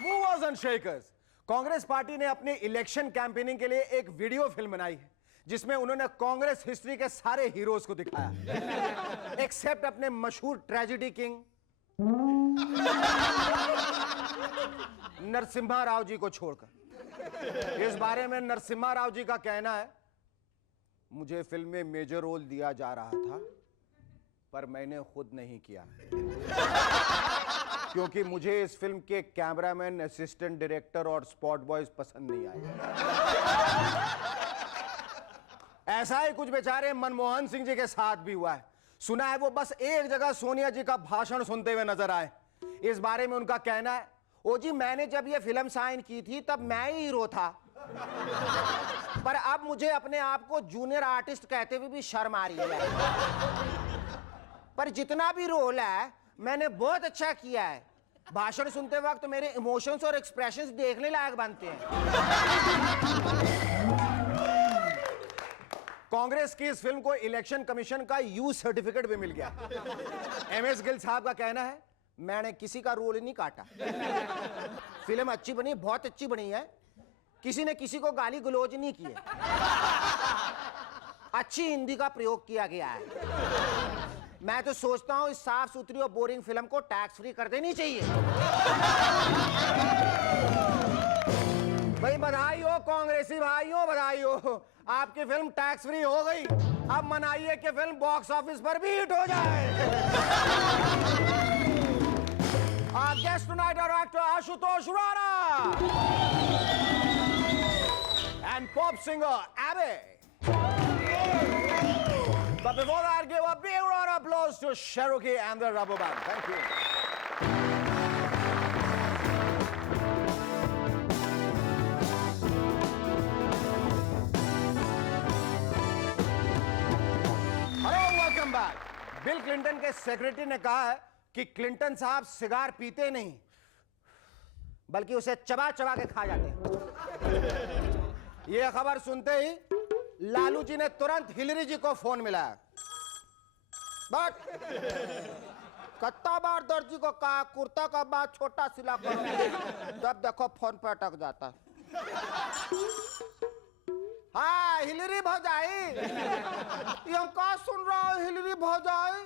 Movers and shakers. Congress party ने अपनी election campaigning के लिए एक वीडियो फिल्म बनाई है जिसमें उन्होंने कांग्रेस हिस्ट्री के सारे हीरोज को दिखाया एक्सेप्ट अपने मशहूर ट्रेजेडी किंग नरसिम्हा राव जी को छोड़कर। इस बारे में नरसिम्हा राव जी का कहना है, मुझे फिल्म में मेजर रोल दिया जा रहा था पर मैंने खुद नहीं किया क्योंकि मुझे इस फिल्म के कैमरामैन, असिस्टेंट डायरेक्टर और स्पॉट बॉयज पसंद नहीं आए। ऐसा ही कुछ बेचारे मनमोहन सिंह जी के साथ भी हुआ है। सुना है वो बस एक जगह सोनिया जी का भाषण सुनते हुए नजर आए। इस बारे में उनका कहना है, ओ जी मैंने जब ये फिल्म साइन की थी तब मैं ही हीरो था पर अब मुझे अपने आप को जूनियर आर्टिस्ट कहते हुए भी शर्म आ रही है। पर जितना भी रोल है मैंने बहुत अच्छा किया है। भाषण सुनते वक्त मेरे इमोशंस और एक्सप्रेशंस देखने लायक बनते हैं। कांग्रेस की इस फिल्म को इलेक्शन कमीशन का यू सर्टिफिकेट भी मिल गया। एमएस गिल साहब का कहना है, मैंने किसी का रोल नहीं काटा, फिल्म अच्छी बनी, बहुत अच्छी बनी है, किसी ने किसी को गाली गलौज नहीं की है, अच्छी हिंदी का प्रयोग किया गया है। मैं तो सोचता हूं इस साफ सुथरी और बोरिंग फिल्म को टैक्स फ्री कर देनी चाहिए। भाई बधाई हो कांग्रेसी भाइयों, बधाई हो, आपकी फिल्म टैक्स फ्री हो गई। अब मनाइए कि फिल्म बॉक्स ऑफिस पर भी हिट हो जाए। Our guest tonight are actor Ashutosh Rana and pop singer Abby. But before that, give a big round of applause to Cherokee and the Rubber Band. Thank you. Hello, welcome back. Bill Clinton के secretary ने कहा है कि Clinton साहब cigar पीते नहीं बल्कि उसे चबा चबा के खा जाते हैं। यह खबर सुनते ही लालू जी ने तुरंत हिलरी जी को फोन मिलाया। बट कत्ता बार दर्जी को कहा कुर्ता का बात छोटा सिला करो, जब देखो फोन पे अटक जाता। हाँ हिलरी भौजाई, ये हम कहा सुन रहा हूँ हिलरी भौजाई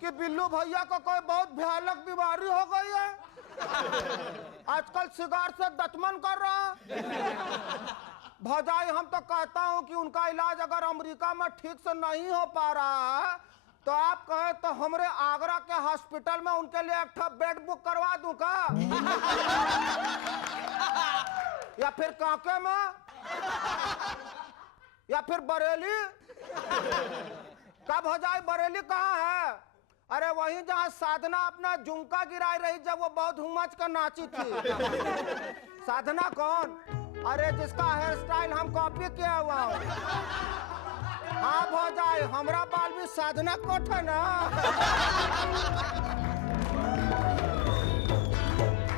कि बिल्लू भैया को कोई बहुत भयानक बीमारी हो गई है, आजकल सिगार से दतमन कर रहा है। भौजाई हम तो कहता हूं कि उनका इलाज अगर अमेरिका में ठीक से नहीं हो पा रहा है तो आप कहें तो हमरे आगरा के हॉस्पिटल में उनके लिए एक बेड बुक करवा दूं का? या फिर कांके में, या फिर बरेली? कब भौजाई बरेली कहाँ है? अरे वहीं जहां साधना अपना झुमका गिराई रही जब वो बहुत हुमच कर नाची थी। साधना कौन? अरे जिसका हेयर स्टाइल हम कॉपी किया हुआ हूं। हाँ भौजाई हमरा बाल भी साधना कोट है ना।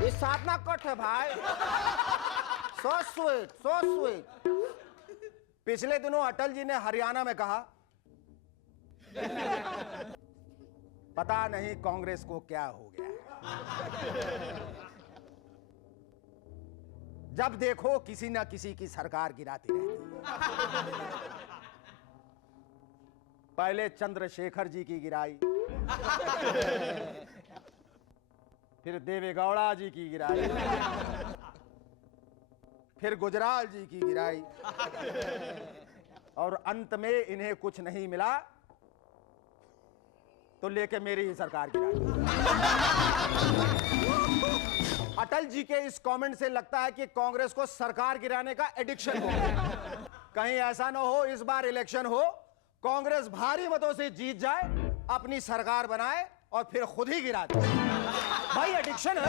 ये साधना कोट है भाई। So sweet, so sweet. पिछले दिनों अटल जी ने हरियाणा में कहा, पता नहीं कांग्रेस को क्या हो गया है, जब देखो किसी ना किसी की सरकार गिराती रहती है। पहले चंद्रशेखर जी की गिराई, फिर देवेगौड़ा जी की गिराई, फिर गुजराल जी की गिराई और अंत में इन्हें कुछ नहीं मिला तो लेके मेरी ही सरकार गिराई। अटल जी के इस कमेंट से लगता है कि कांग्रेस को सरकार गिराने का एडिक्शन हो गया। कहीं ऐसा ना हो इस बार इलेक्शन हो, कांग्रेस भारी मतों से जीत जाए, अपनी सरकार बनाए और फिर खुद ही गिरा दे। भाई एडिक्शन है।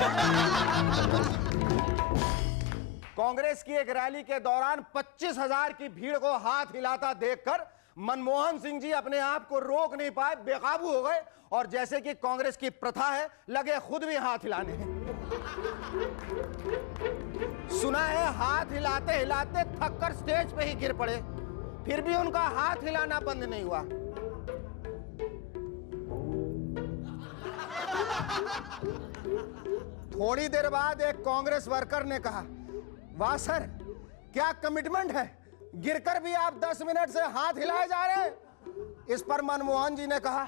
कांग्रेस की एक रैली के दौरान 25,000 की भीड़ को हाथ हिलाता देखकर मनमोहन सिंह जी अपने आप को रोक नहीं पाए, बेकाबू हो गए और जैसे कि कांग्रेस की प्रथा है लगे खुद भी हाथ हिलाने। सुना है हाथ हिलाते हिलाते थककर स्टेज पे ही गिर पड़े, फिर भी उनका हाथ हिलाना बंद नहीं हुआ। थोड़ी देर बाद एक कांग्रेस वर्कर ने कहा, वाह सर क्या कमिटमेंट है, गिरकर भी आप 10 मिनट से हाथ हिलाए जा रहे हैं। इस पर मनमोहन जी ने कहा,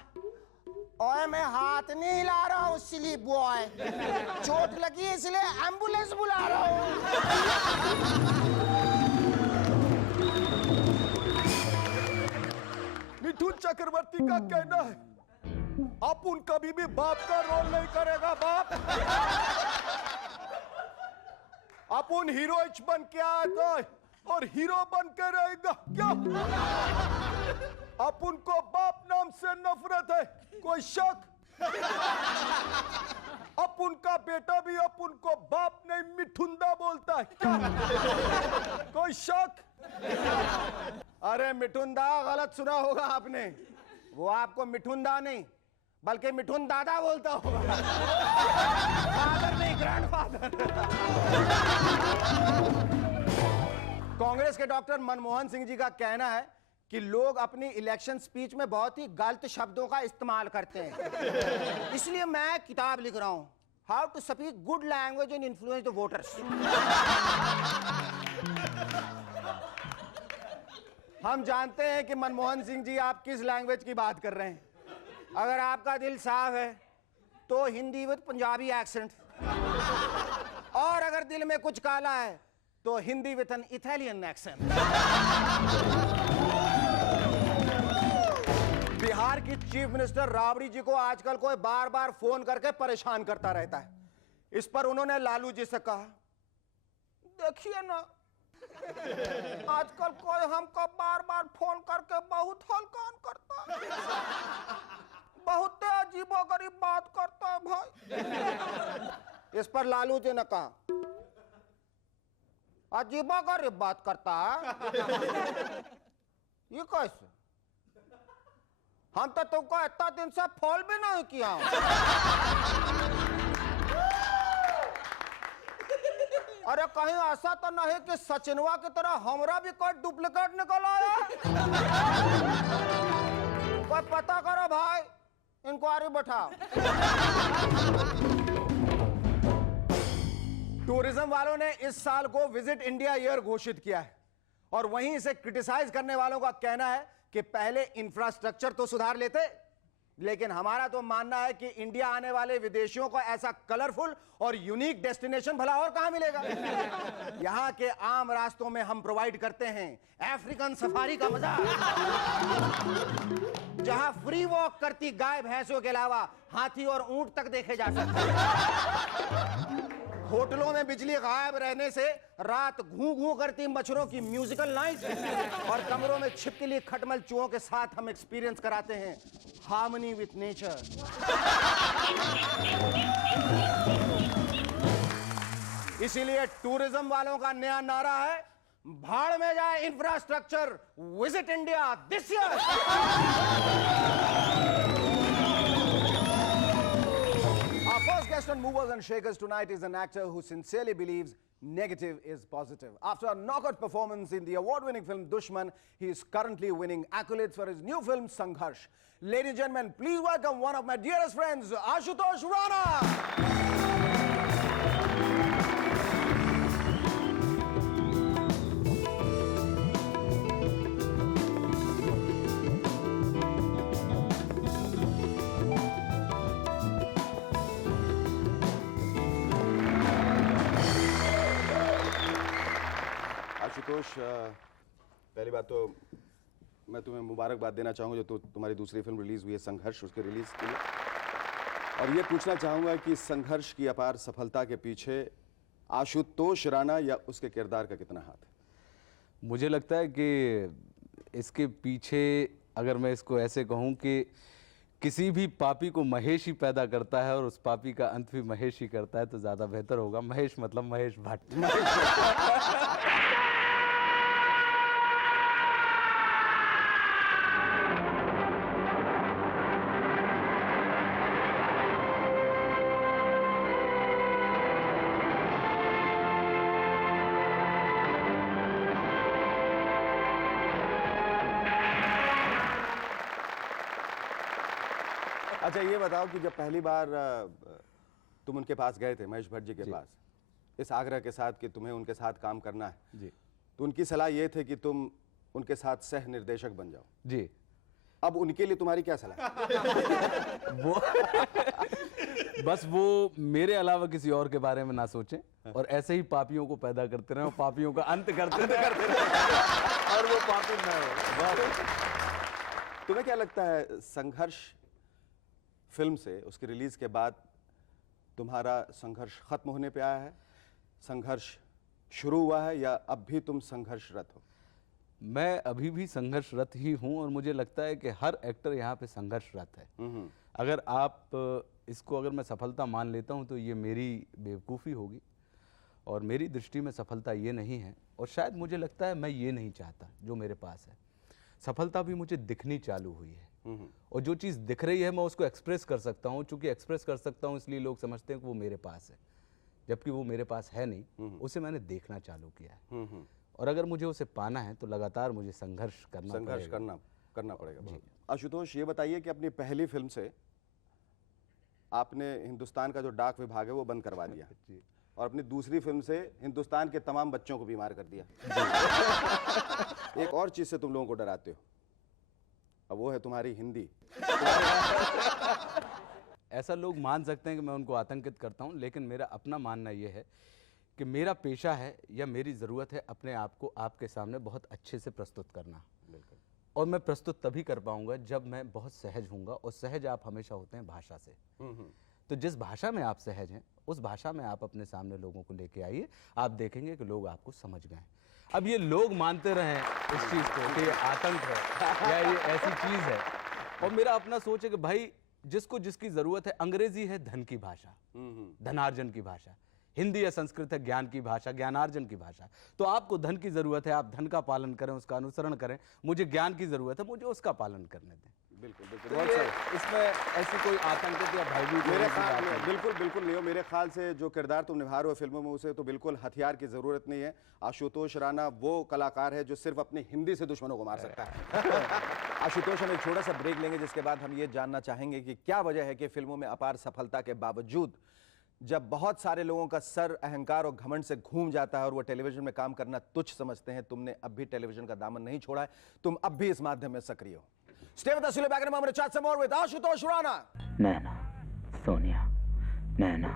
ओए मैं हाथ नहीं हिला रहा हूं सिली बॉय, चोट लगी इसलिए एम्बुलेंस बुला रहा हूं। मिथुन चक्रवर्ती का कहना है, अपुन कभी भी बाप का रोल नहीं करेगा। बाप अपुन हीरोइच बन के आता है और हीरो बन के रहेगा क्या? अपुन को बाप नाम से नफरत है, कोई शक? अपुन का बेटा भी अपुन को बाप नहीं मिठुंदा बोलता है क्या? कोई शक? अरे मिठुंदा गलत सुना होगा आपने, वो आपको मिठुंदा नहीं बल्कि मिठुन दादा बोलता होगा, फादर नहीं ग्रैंडफादर। कांग्रेस के डॉक्टर मनमोहन सिंह जी का कहना है कि लोग अपनी इलेक्शन स्पीच में बहुत ही गलत शब्दों का इस्तेमाल करते हैं, इसलिए मैं किताब लिख रहा हूं, how to speak good language and influence the voters. हम जानते हैं कि मनमोहन सिंह जी आप किस लैंग्वेज की बात कर रहे हैं। अगर आपका दिल साफ है तो हिंदी विद पंजाबी एक्सेंट, और अगर दिल में कुछ काला है तो Hindi with an Italian accent. Bihar की चीफ मिनिस्टर राबड़ी जी को आजकल कोई बार बार फोन करके परेशान करता रहता है। इस पर उन्होंने लालू जी से कहा, देखिए ना आजकल कोई हमको बार बार फोन करके बहुत हल्कान करता है, बहुत अजीबोगरीब बात करता है भाई। इस पर लालू जी ने कहा, अजीबोगरीब बात करता है ये कैसे? हम तो तुमको इतना दिन से फॉल भी नहीं किया। अरे कहीं ऐसा तो नहीं कि सचिनवा की तरह हमरा भी कोई डुप्लीकेट निकल आया? कोई पता करो भाई, इंक्वायरी बैठाओ। टूरिज्म वालों ने इस साल को विजिट इंडिया ईयर घोषित किया है और वहीं इसे क्रिटिसाइज करने वालों का कहना है कि पहले इंफ्रास्ट्रक्चर तो सुधार लेते, लेकिन हमारा तो मानना है कि इंडिया आने वाले विदेशियों को ऐसा कलरफुल और यूनिक डेस्टिनेशन भला और कहां मिलेगा। यहां के आम रास्तों में हम प्रोवाइड करते हैं अफ्रीकन सफारी का मजा, जहां फ्री वॉक करती गाय भैंसों के अलावा हाथी और ऊंट तक देखे जा सकते हैं। होटलों में बिजली गायब रहने से रात घू घू करती मच्छरों की म्यूजिकल नाइट, और कमरों में छिपकली खटमल चूहों के साथ हम एक्सपीरियंस कराते हैं हार्मनी विथ नेचर। इसीलिए टूरिज्म वालों का नया नारा है, भाड़ में जाए infrastructure, visit India this year. Our first guest on Movers and Shakers tonight is an actor who sincerely believes negative is positive. After a knockout performance in the award-winning film Dushman, he is currently winning accolades for his new film Sangharsh. Ladies and gentlemen, please welcome one of my dearest friends, Ashutosh Rana. Ashutosh, पहली बात तो मैं तुम्हें मुबारकबाद देना चाहूँगा जो तुम्हारी दूसरी फिल्म रिलीज़ हुई है संघर्ष, उसके रिलीज़ के लिए, और ये पूछना चाहूँगा कि संघर्ष की अपार सफलता के पीछे आशुतोष राणा या उसके किरदार का कितना हाथ है? मुझे लगता है कि इसके पीछे, अगर मैं इसको ऐसे कहूँ कि किसी भी पापी को महेश ही पैदा करता है और उस पापी का अंत भी महेश ही करता है, तो ज़्यादा बेहतर होगा। महेश मतलब महेश भट्ट। अच्छा ये बताओ कि जब पहली बार तुम उनके पास गए थे, महेश भट्ट जी के पास, इस आग्रह के साथ कि तुम्हें उनके साथ काम करना है, जी तो उनकी सलाह ये थे कि तुम उनके साथ सह निर्देशक बन जाओ। जी। अब उनके लिए तुम्हारी क्या सलाह है? वो बस वो मेरे अलावा किसी और के बारे में ना सोचें और ऐसे ही पापियों को पैदा करते रहें और पापियों का अंत करते रहें और वो पापी ना हो। तुम्हें क्या लगता है संघर्ष फिल्म से, उसकी रिलीज के बाद तुम्हारा संघर्ष खत्म होने पे आया है, संघर्ष शुरू हुआ है, या अब भी तुम संघर्षरत हो? मैं अभी भी संघर्षरत ही हूं और मुझे लगता है कि हर एक्टर यहाँ पे संघर्षरत है। अगर आप इसको अगर मैं सफलता मान लेता हूं तो ये मेरी बेवकूफ़ी होगी और मेरी दृष्टि में सफलता ये नहीं है और शायद मुझे लगता है मैं ये नहीं चाहता जो मेरे पास है। सफलता भी मुझे दिखनी चालू हुई है और जो चीज़ दिख रही है मैं उसको एक्सप्रेस कर सकता हूँ। चूँकि एक्सप्रेस कर सकता हूँ इसलिए लोग समझते हैं कि वो मेरे पास है, जबकि वो मेरे पास है नहीं। उसे मैंने देखना चालू किया है और अगर मुझे उसे पाना है तो लगातार मुझे संघर्ष करना पड़ेगा। आशुतोष, ये बताइए कि अपनी पहली फिल्म से आपने हिंदुस्तान का जो डाक विभाग है वो बंद करवा दिया और अपनी दूसरी फिल्म से हिंदुस्तान के तमाम बच्चों को बीमार कर दिया। एक और चीज से तुम लोगों को डराते हो, अब वो है तुम्हारी हिंदी। ऐसा लोग मान सकते हैं कि मैं उनको आतंकित करता हूं, लेकिन मेरा अपना मानना यह है कि मेरा पेशा है या मेरी ज़रूरत है अपने आप को आपके सामने बहुत अच्छे से प्रस्तुत करना। बिल्कुल। और मैं प्रस्तुत तभी कर पाऊंगा जब मैं बहुत सहज हूँगा और सहज आप हमेशा होते हैं भाषा से। तो जिस भाषा में आप सहज हैं उस भाषा में आप अपने सामने लोगों को लेके आइए, आप देखेंगे कि लोग आपको समझ गए। अब ये लोग मानते रहें इस चीज़ को कि ये आतंक है या ये ऐसी चीज़ है, और मेरा अपना सोच है कि भाई जिसको जिसकी ज़रूरत है, अंग्रेजी है धन की भाषा, धनार्जन की भाषा, हिंदी या संस्कृत है ज्ञान की भाषा, ज्ञानार्जन की भाषा। तो आपको धन की ज़रूरत है, आप धन का पालन करें, उसका अनुसरण करें। मुझे ज्ञान की ज़रूरत है, मुझे उसका पालन करने दें। बिल्कुल तो बहुत ये सही। इसमें ऐसी कोई आतंकित या भयभीत मेरे होने की ख्याल बात में नहीं। बिल्कुल नहीं हो। मेरे ख्याल से जो किरदार तुम निभा रहे हो फिल्मों में, उसे तो बिल्कुल हथियार की जरूरत नहीं है। आशुतोष राणा वो कलाकार है जो सिर्फ अपनी हिंदी से दुश्मनों को मार सकता है। आशुतोष, हम एक छोटा सा ब्रेक लेंगे जिसके बाद हम ये जानना चाहेंगे कि क्या वजह है कि फिल्मों में अपार सफलता के बावजूद जब बहुत सारे लोगों का सर अहंकार और घमंड से घूम जाता है और वो टेलीविजन में काम करना तुच्छ समझते हैं, तुमने अब भी टेलीविजन का दामन नहीं छोड़ा है, तुम अब भी इस माध्यम में सक्रिय हो। Stay with us, we'll be back in a moment to chat some more with Ashutosh Rana. नैना सोनिया, नैना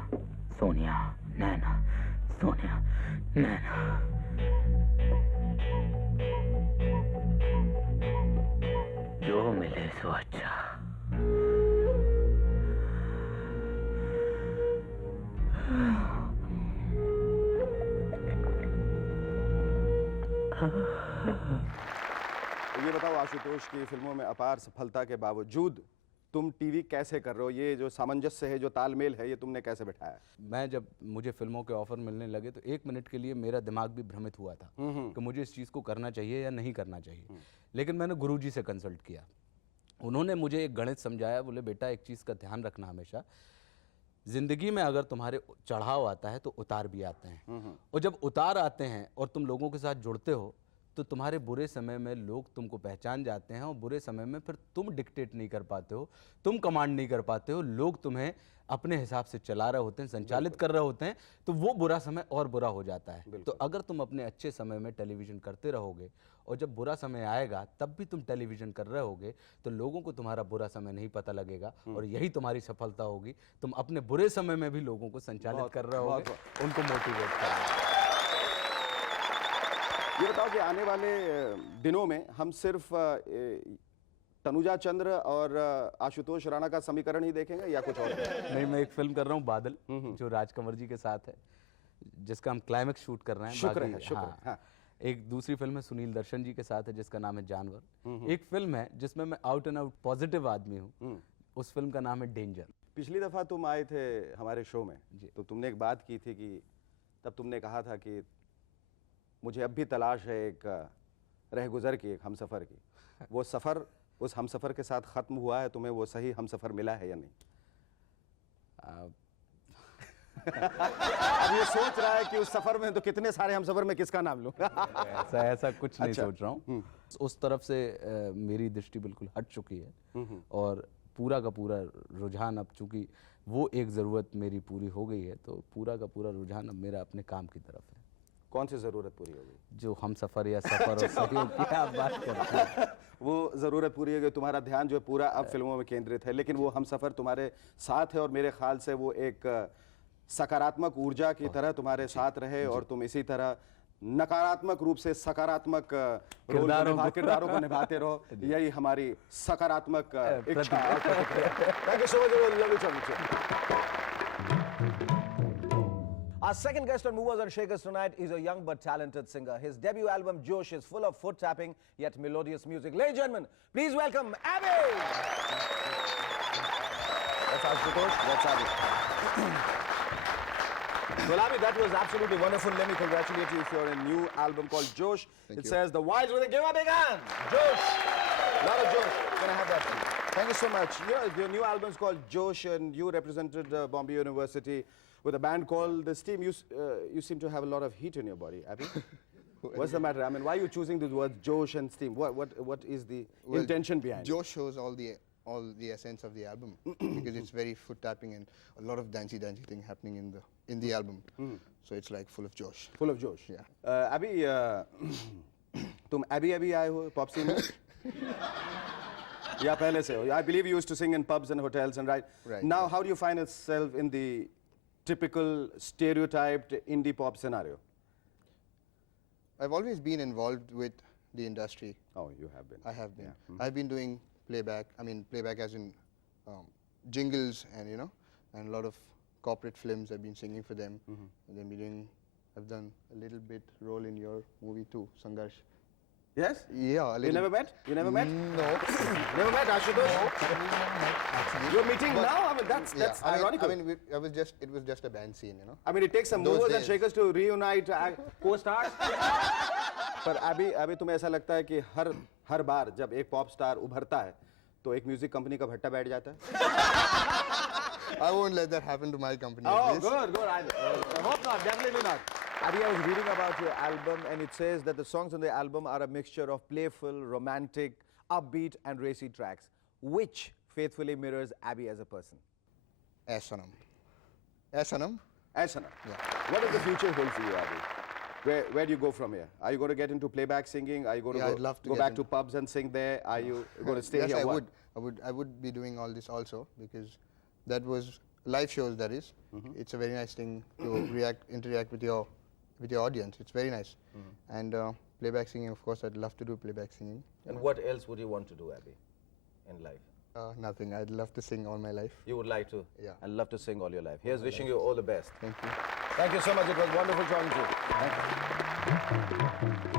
सोनिया, नैना सोनिया, नैना। जो मिले सो अच्छा। तो ये बताओ आशुतोष की फिल्मों में अपार सफलता के बावजूद तुम टीवी कैसे कर रहे हो? ये जो सामंजस्य है, जो तालमेल है, ये तुमने कैसे बिठाया? मैं जब मुझे फिल्मों के ऑफर मिलने लगे तो एक मिनट के लिए मेरा दिमाग भी भ्रमित हुआ था कि मुझे इस चीज़ को करना चाहिए या नहीं करना चाहिए। लेकिन मैंने गुरुजी से कंसल्ट किया, उन्होंने मुझे एक गणित समझाया। बोले बेटा एक चीज़ का ध्यान रखना, हमेशा ज़िंदगी में अगर तुम्हारे चढ़ाव आता है तो उतार भी आते हैं, और जब उतार आते हैं और तुम लोगों के साथ जुड़ते हो तो तुम्हारे बुरे समय में लोग तुमको पहचान जाते हैं और बुरे समय में फिर तुम डिक्टेट नहीं कर पाते हो, तुम कमांड नहीं कर पाते हो, लोग तुम्हें अपने हिसाब से चला रहे होते हैं, संचालित कर रहे होते हैं, तो वो बुरा समय और बुरा हो जाता है। तो अगर तुम अपने अच्छे समय में टेलीविज़न करते रहोगे और जब बुरा समय आएगा तब भी तुम टेलीविज़न कर रहे होगे तो लोगों को तुम्हारा बुरा समय नहीं पता लगेगा और यही तुम्हारी सफलता होगी। तुम अपने बुरे समय में भी लोगों को संचालित कर रहे होगे, उनको मोटिवेट कर रहे होगे। ये बताओ कि आने वाले दिनों में हम सिर्फ तनुजा चंद्र और आशुतोष राणा का समीकरण ही देखेंगे या कुछ और? नहीं, मैं एक फिल्म कर रहा हूँ बादल, जो राज कंवर जी के साथ है, जिसका हम क्लाइमेक्स शूट कर रहे हैं। शुक्र है, बाकी- शुक्र हाँ, है, हाँ। एक दूसरी फिल्म है सुनील दर्शन जी के साथ है जिसका नाम है जानवर। एक फिल्म है जिसमें मैं आउट एंड आउट पॉजिटिव आदमी हूँ, उस फिल्म का नाम है डेंजर। पिछली दफा तुम आए थे हमारे शो में तो तुमने एक बात की थी कि तब तुमने कहा था कि मुझे अब भी तलाश है एक रहगुजर की, एक हमसफ़र की। वो सफ़र उस हमसफ़र के साथ ख़त्म हुआ है, तुम्हें वो सही हमसफ़र मिला है या नहीं? अब ये सोच रहा है कि उस सफ़र में तो कितने सारे हमसफ़र में किसका नाम लूँ? ऐसा कुछ नहीं अच्छा। सोच रहा हूँ। उस तरफ से मेरी दृष्टि बिल्कुल हट चुकी है और पूरा का पूरा रुझान अब चूँकि वो एक ज़रूरत मेरी पूरी हो गई है, तो पूरा का पूरा रुझान अब मेरा अपने काम की तरफ है। कौन सी ज़रूरत पूरी हो गई? जो हम सफ़र या सफ़र और सहयोग की आप बात करते हैं, वो ज़रूरत पूरी हो गई, तुम्हारा ध्यान जो है पूरा अब फिल्मों में केंद्रित है, लेकिन वो हम सफ़र तुम्हारे साथ है और मेरे ख्याल से वो एक सकारात्मक ऊर्जा की तरह तुम्हारे साथ रहे और तुम इसी तरह नकारात्मक रूप से सकारात्मक किरदारों को निभाते रहो, यही हमारी सकारात्मक इच्छा है। Thank you so much. It was lovely talking to you. Our second guest on Movers and Shakers tonight is a young but talented singer. His debut album Josh is full of foot tapping yet melodious music. Ladies and gentlemen, please welcome Abby. That's Ashutosh. That's Abhi. Well, Abhi, that was absolutely wonderful. Let me congratulate you for your new album called Josh. Thank It you. says the wilds with a give a big hand. Josh. Lot of Josh. Can I have that, please? Thank you so much. You know, your new album is called Josh, and you represented Bombay University with a band called The Steam. You seem to have a lot of heat in your body, Abhi. What's the matter? I mean, why are you choosing the words Josh and Steam? What is the intention behind it? Josh shows all the essence of the album because it's very foot tapping and a lot of dancey thing happening in the album. So it's like full of Josh. Full of Josh. Yeah. Abhi, तुम अभी आए हो pop scene में? या पहले से हो? I believe you used to sing in pubs and hotels, and right? Right, Now, how do you find yourself in the typical stereotyped indie pop scenario? I've always been involved with the industry. Oh, you have been. I have been. Yeah. I've been doing playback. I mean playback as in jingles and and a lot of corporate films. I've been singing for them. And then I've done a little bit role in your movie too, Sangharsh. Yes? Yeah, a little. You never met? You never met? No. Never met Ashutosh? Actually. You're meeting But- now? I mean, that's Yeah, ironical. I mean, it was just a band scene, I mean, it takes some Those movers and days. shakers to reunite co-stars. पर अभी तुम्हें ऐसा लगता है कि हर बार जब एक pop star उभरता है तो एक म्यूजिक कंपनी का भट्टा बैठ जाता है? I won't let that happen to my company. at Oh, least. good. I hope not. Definitely not. Abhi, I was reading about your album, and it says that the songs on the album are a mixture of playful, romantic, upbeat, and racy tracks. Which faithfully mirrors Abhi as a person? Sanam. Sanam? Asana. Yeah. What does the future hold for you, Abhi? Where do you go from here? Are you going to get into playback singing? Are you going Yeah, to I'd love to go get back to into- pubs and sing there? Are you going to stay Yes, here? I What? would. I would be doing all this also because that was live shows. That is, it's a very nice thing to interact with your audience. It's very nice. And playback singing, of course, I'd love to do playback singing. And what else would you want to do, Abhi, in life? Nothing. I'd love to sing all my life. You would like to? Yeah. I'd love to sing all your life. Here's wishing you all the best. Thank you. Thank you so much. It was wonderful talking to you. Thank you.